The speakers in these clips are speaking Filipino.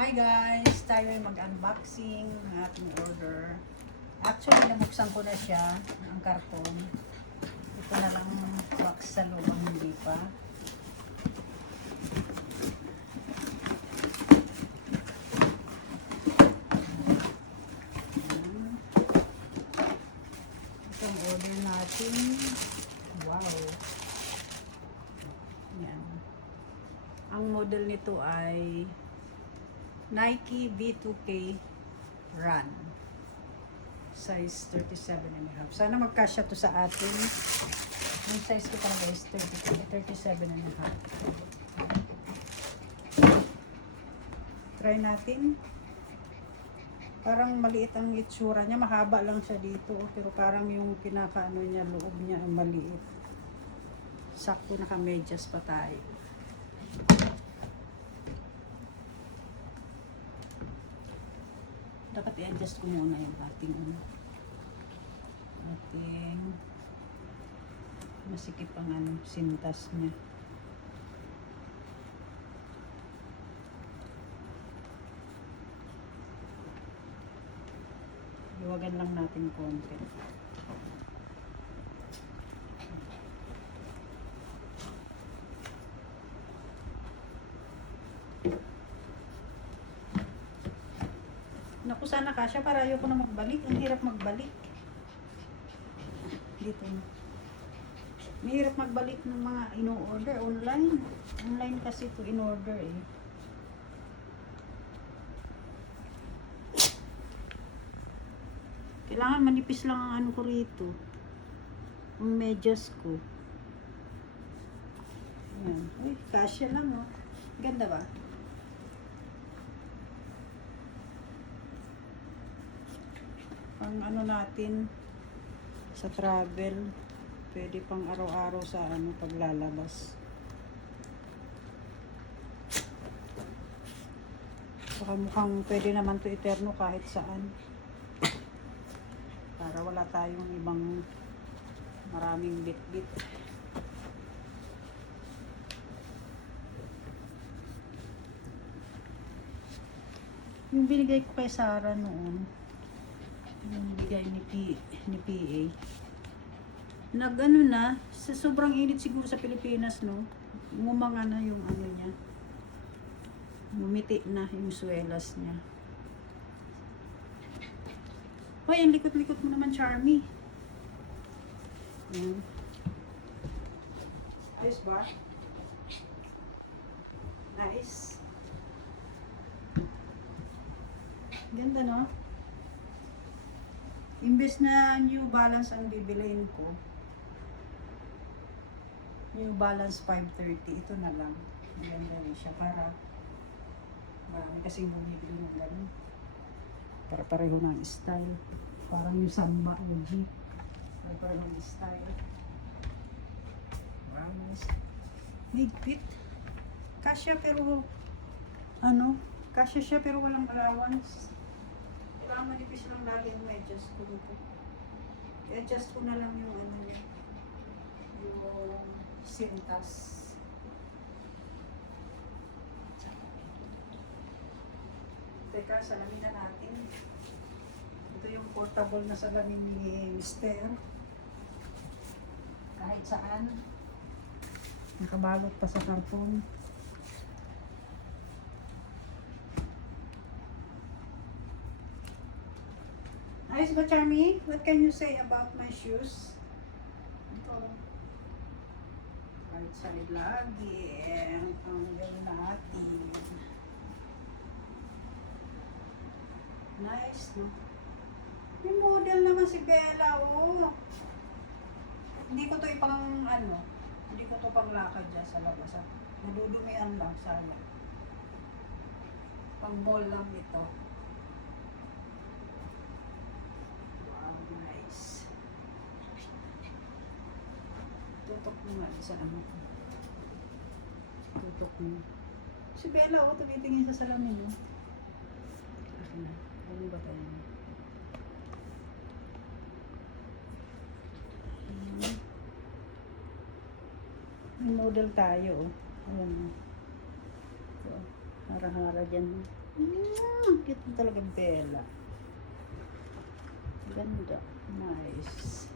Hi guys! Tayo ay mag-unboxing ng ating order. Actually, nabuksan ko na siya, ang karton. Ito na lang box sa loob ang hindi pa. Ito ang order natin. Wow! Yan. Ang model nito ay Nike V2K Run. Size 37.5. Sana magkasya to sa atin. Yung size ko talaga is 37.5. Try natin. Parang maliit ang itsura niya. Mahaba lang siya dito. Pero parang yung kinakaano niya, loob niya ang maliit. Sakto naka-medyas pa tayo. Dapat i-adjust ko muna yung ating masikip ang sintas niya. Iwagan lang natin konti. Naku, sana kasya para ayoko na magbalik. Ang hirap magbalik. Dito na. Mahirap magbalik ng mga in-order online. Online kasi ito in-order eh. Kailangan manipis lang ang ano ko rito. Ang medyas ko. Ayan. Uy, kasya lang oh. Ganda ba? Pang ano natin sa travel, pwede pang araw-araw sa paglalabas. Saka mukhang pwede naman to eterno kahit saan. Para wala tayong ibang maraming bit-bit. Yung binigay ko kay Sarah noon, yung bigay ni PA. Nag-ano na, sa sobrang init siguro sa Pilipinas, no? Ngumanga na yung ano niya. Ngumiti na yung swelas niya. Hoy, ang likot-likot mo naman, Charmy. Ayan. Ayos ba? Nice. Ganda, no? Imbes na New Balance ang bibiliin ko, New Balance 530, ito na lang. Maganda rin siya para marami kasi bumibili ng ganun. Para pareho ng style. Parang yung Samba, yung Jeep. Para pareho ng style. Wow, nice. Higpit. Kasya pero, kasya siya pero walang allowance. Kailangan manipis lang lagi yung medyas ko dito. I-adjust ko na lang yung niya. Yung sintas. Teka, salamin na natin. Ito yung portable na salamin ni Mister. Kahit saan. Nakabalot pa sa karton. Ayos ba, Charmy? What can you say about my shoes? Ito. Right side lagi. Ang tanggal natin. Nice, no? May model naman si Bella, oh. Hindi ko to ipang, hindi ko to panglakad dyan sa labas. Nadudumian lang sana. Pang ball lang ito. Nice. Tutok mo nga sa Tutok mo. Si Bella, oh, tumitingin sa salamin, oh. Akin na. Ano ba tayo? May model tayo, oh. Ayan, oh. So, hara-hara dyan, oh. Cute na talaga Bella. Ganda. Nice.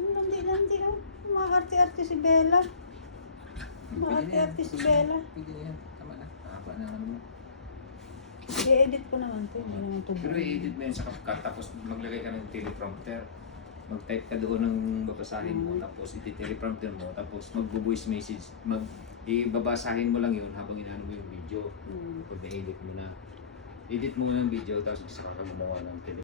Landi-landi oh. Makarte-arte si Bella. Makarte-arte si Bella. Pwede na yan. Tama na. Nakapa na ano mo. I-edit ko naman to. Hindi naman to. Pero i-edit mo yun sa CapCut, tapos maglagay ka ng teleprompter. Mag-type ka doon ng babasahin mo, tapos iti-teleprompter mo, tapos magbo-voice message. Ibabasahin mo lang yun habang inaano mo yung video. Pag na-edit mo na. Edit mo ng video, tapos saka ka gumawa ng